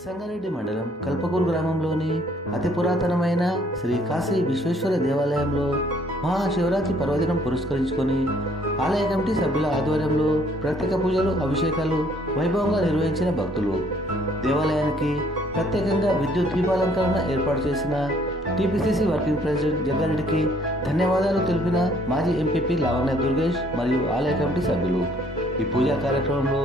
సంగారెడ్డి మండలం కల్పకూరు గ్రామంలోని అతి పురాతనమైన శ్రీ కాశీ విశ్వేశ్వర దేవాలయంలో మహాశివరాత్రి పర్వదినం పురస్కరించుకొని ఆలయ కమిటీ సభ్యుల ఆధ్వర్యంలో ప్రత్యేక పూజలు అభిషేకాలు వైభవంగా నిర్వహించిన భక్తులు. దేవాలయానికి ప్రత్యేకంగా విద్యుత్ దీపాలంకరణ ఏర్పాటు చేసిన టీపీసీసీ వర్కింగ్ ప్రెసిడెంట్ జగ్గారెడ్డికి ధన్యవాదాలు తెలిపిన మాజీ ఎంపీపీ లావణ్య దుర్గేష్ మరియు ఆలయ కమిటీ సభ్యులు. ఈ పూజా కార్యక్రమంలో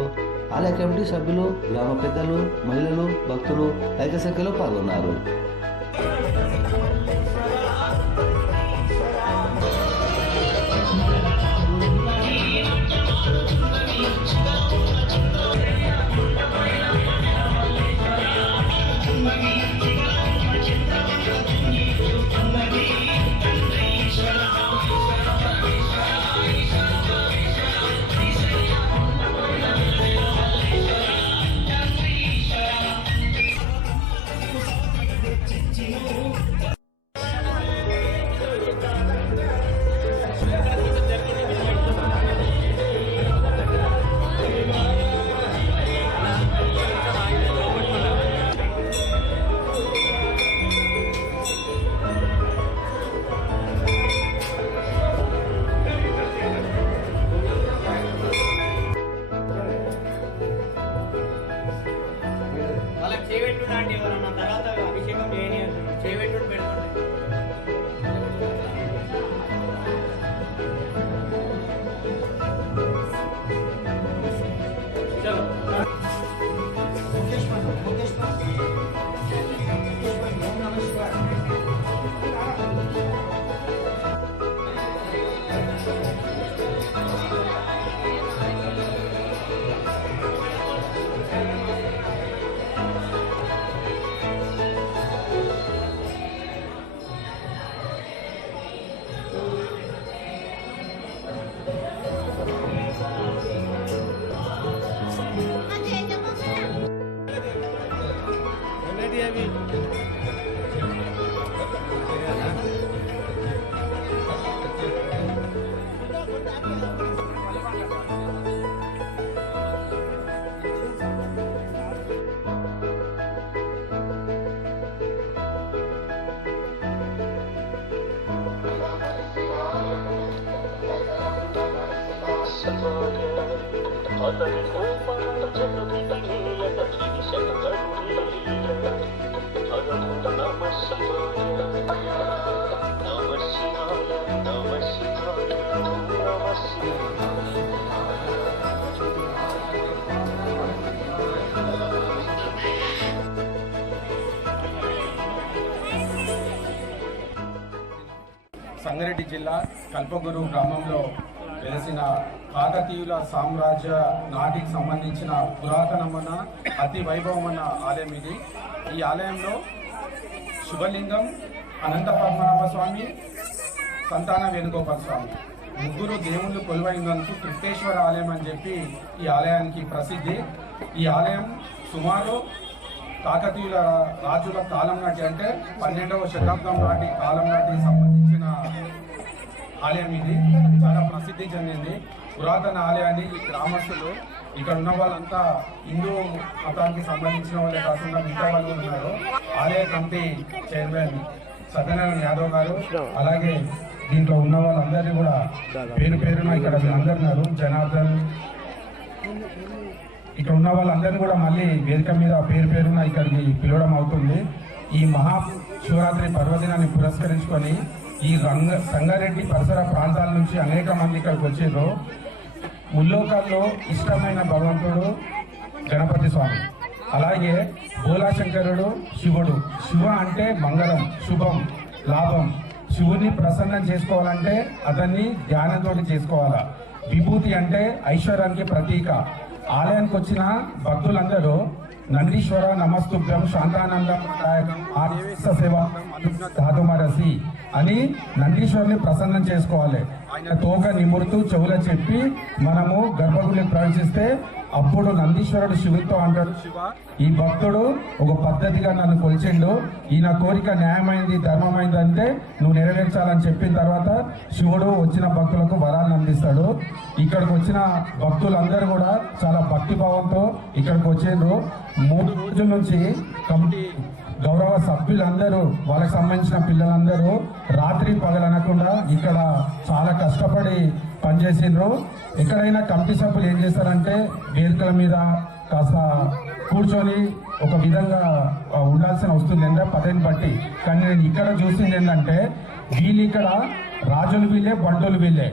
ఆలయ కమిటీ సభ్యులు గ్రామ పెద్దలు మహిళలు భక్తులు అధిక సంఖ్యలో పాల్గొన్నారు. వాళ్ళకి ఎవరన్నా తర్వాత अभी Thank you. ఉన్నది అవి సంగారెడ్డి జిల్లా కల్పగురు గ్రామంలో వెలిసిన కాకతీయుల సామ్రాజ్య నాటికి సంబంధించిన పురాతనమైన అతి వైభవమైన ఆలయం ఇది. ఈ ఆలయంలో శుభలింగం అనంత పద్మనాభ స్వామి సంతాన వేణుగోపాల స్వామి. ముగ్గురు దేవుళ్ళు కొలువైనందుకు తృప్తేశ్వర ఆలయం అని చెప్పి ఈ ఆలయానికి ప్రసిద్ధి. ఈ ఆలయం సుమారు కాకతీయుల రాజుల కాలం నాటి అంటే పన్నెండవ శతాబ్దం నాటి కాలం నాటికి సంబంధించిన ఆలయం ఇది. చాలా ప్రసిద్ధి చెందింది. పురాతన ఆలయాన్ని ఈ గ్రామస్తులు ఇక్కడ ఉన్న వాళ్ళంతా హిందూ మతానికి సంబంధించిన వాళ్ళే కాకుండా మిగతా వాళ్ళు ఉన్నారు. ఆలయ కమిటీ చైర్మన్ సత్యనారాయణ యాదవ్ గారు అలాగే దీంట్లో ఉన్న వాళ్ళందరినీ కూడా పేరు పేరున ఇక్కడ అందరున్నారు జనార్దన్ ఇక్కడ ఉన్న వాళ్ళందరినీ కూడా మళ్ళీ వేదిక మీద పేరు పేరున ఇక్కడికి పిలవడం అవుతుంది. ఈ మహా శివరాత్రి పర్వదినాన్ని పురస్కరించుకొని ఈ రంగ సంగారెడ్డి పరిసర ప్రాంతాల నుంచి అనేక మంది ఇక్కడికి వచ్చారు ముల్లోకాల్లో ఇష్టమైన భగవంతుడు గణపతి స్వామి. అలాగే భోలాశంకరుడు శివుడు. శివ అంటే మంగళం శుభం లాభం. శివుని ప్రసన్నం చేసుకోవాలంటే అతన్ని ధ్యానంతో చేసుకోవాలా? విభూతి అంటే ఐశ్వర్యానికి ప్రతీక. ఆలయానికి వచ్చిన భక్తులందరూ నందీశ్వర నమస్తుభ్యం శాంతానందం ఆర్యస సేవ ధాతుమరసి అని నందీశ్వరుని ప్రసన్నం చేసుకోవాలి. ఆయన తోక నిమురుతూ చెవుల చెప్పి మనము గర్భగుడిని ప్రవేశిస్తే అప్పుడు నందీశ్వరుడు శివుడితో అంటాడు శివ ఈ భక్తుడు ఒక పద్ధతిగా నన్ను కొలిచిండు. ఈయన కోరిక న్యాయమైంది ధర్మమైంది అంటే నువ్వు నెరవేర్చాలని చెప్పిన తర్వాత శివుడు వచ్చిన భక్తులకు వరాలను అందిస్తాడు. ఇక్కడికి వచ్చిన భక్తులందరూ కూడా చాలా భక్తి భావంతో ఇక్కడికి వచ్చిండ్రు. మూడు రోజుల నుంచి కమిటీ గౌరవ సభ్యులందరూ వాళ్ళకి సంబంధించిన పిల్లలందరూ రాత్రి పగలనకుండా ఇక్కడ చాలా కష్టపడి పనిచేసిండ్రు. ఎక్కడైనా కమిటీ సభ్యులు ఏం చేస్తారంటే వేదికల మీద కాస్త కూర్చొని ఒక విధంగా ఉండాల్సిన వస్తుంది. అంటే పదని బట్టి. కానీ నేను ఇక్కడ చూసింది ఏంటంటే వీళ్ళు ఇక్కడ రాజులు వీళ్ళే బంటులు వీళ్ళే.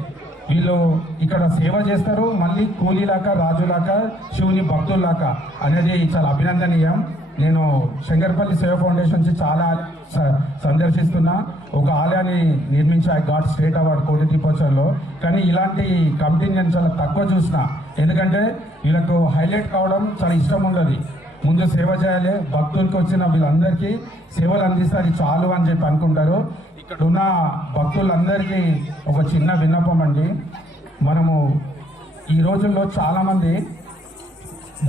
వీళ్ళు ఇక్కడ సేవ చేస్తారు మళ్ళీ కూలీలాక రాజులాక శివుని భక్తుల్లాక అనేది చాలా అభినందనీయం. నేను శంకర్పల్లి సేవ ఫౌండేషన్ నుంచి చాలా స- సందర్శిస్తున్నా. ఒక ఆలయాన్ని నిర్మించి ఐ గాట్ స్టేట్ అవార్డ్ కోటి దీపోత్సవంలో. కానీ ఇలాంటి కమిటీని నేను చాలా తక్కువ చూసిన. ఎందుకంటే వీళ్ళకు హైలైట్ కావడం చాలా ఇష్టం ఉండదు. ముందు సేవ చేయాలి. భక్తులకు వచ్చిన వీళ్ళందరికీ సేవలు అందిస్తారు. చాలు అని చెప్పి అనుకుంటారు. ఇక్కడ ఉన్న భక్తులందరికీ ఒక చిన్న విన్నపం అండి. మనము ఈ రోజుల్లో చాలామంది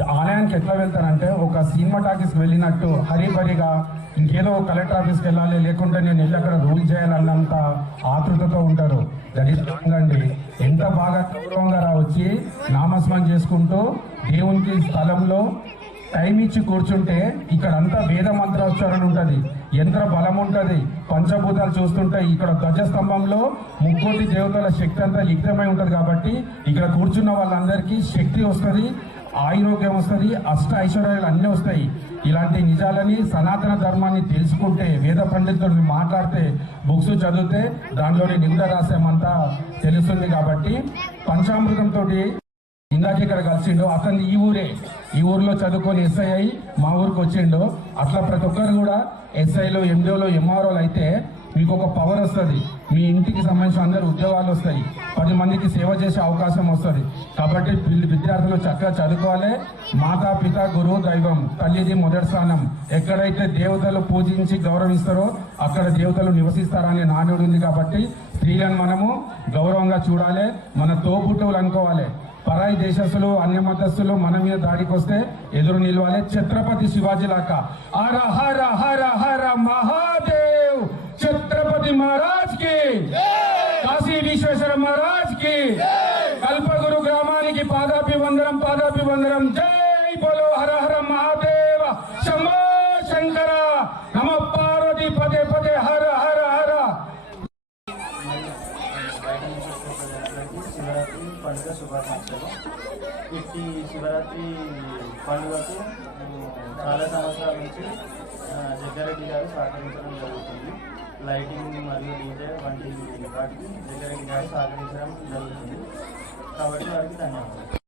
ఆలయానికి ఎట్లా వెళ్తారంటే ఒక సినిమా టాకీస్కి వెళ్ళినట్టు హరిబరిగా ఇంకేదో కలెక్టర్ ఆఫీస్కి వెళ్ళాలి లేకుంటే నేను వెళ్ళి అక్కడ రూల్ చేయాలన్నంత ఆతృతతో ఉంటారు. దట్ ఈస్ అండి. ఎంత బాగా గౌరవంగా రావచ్చి నామస్మరణ చేసుకుంటూ దేవునికి స్థలంలో టైం ఇచ్చి కూర్చుంటే ఇక్కడ అంతా వేద మంత్రోచ్చారణ ఉంటుంది. యంత్ర బలం ఉంటుంది. పంచభూతాలు చూస్తుంటే ఇక్కడ ధ్వజస్తంభంలో ముక్కోటి దేవతల శక్తి అంతా లిఖితమై ఉంటుంది కాబట్టి ఇక్కడ కూర్చున్న వాళ్ళందరికీ శక్తి వస్తుంది ఆయురోగ్యం వస్తుంది అష్ట ఐశ్వర్యాలు అన్నీ వస్తాయి. ఇలాంటి నిజాలని సనాతన ధర్మాన్ని తెలుసుకుంటే వేద పండితులు మాట్లాడితే బుక్స్ చదివితే దానిలోని నిగుడ రహస్యమంతా తెలుస్తుంది కాబట్టి పంచామృతంతో ఇందాక ఇక్కడ కలిసిండు అతను ఈ ఊరే. ఈ ఊర్లో చదువుకొని ఎస్ఐ అయి మా ఊరికి వచ్చిండు. అట్లా ప్రతి ఒక్కరు కూడా ఎస్ఐలో ఎండిఓలో ఎంఆర్ఓలు అయితే మీకు ఒక పవర్ వస్తుంది. మీ ఇంటికి సంబంధించిన అందరు ఉద్యోగాలు వస్తాయి. పది మందికి సేవ చేసే అవకాశం వస్తుంది. కాబట్టి విద్యార్థులు చక్కగా చదువుకోవాలి. మాతా పిత గురువు దైవం తల్లిది మొదటి స్థానం. ఎక్కడైతే దేవతలు పూజించి గౌరవిస్తారో అక్కడ దేవతలు నివసిస్తారనే నానుడు ఉంది కాబట్టి స్త్రీలను మనము గౌరవంగా చూడాలి. మన తోబుట్టువులు అనుకోవాలి. పరాయి దేశస్తులు అన్య మతస్థులు మన మీద దాడికి వస్తే ఎదురు నిలవాలి ఛత్రపతి శివాజీ లాక హర హర హర హర మహాదేవ్! ఛత్రపతి మహారాజ్కి! కాశీ విశ్వేశ్వర మహారాజ్కి! కల్పగురు గ్రామానికి పాదాపి వందనం పాదాపి వందనం జై! ఈ పండుగకు చాలా సంవత్సరాల నుంచి జగ్గారెడ్డి గారు సహకరించడం జరుగుతుంది. లైటింగ్ మరియు డీజే వంటి వాటికి జగ్గారెడ్డి గారు సహకరించడం జరుగుతుంది. కాబట్టి వారికి ధన్యవాదాలు.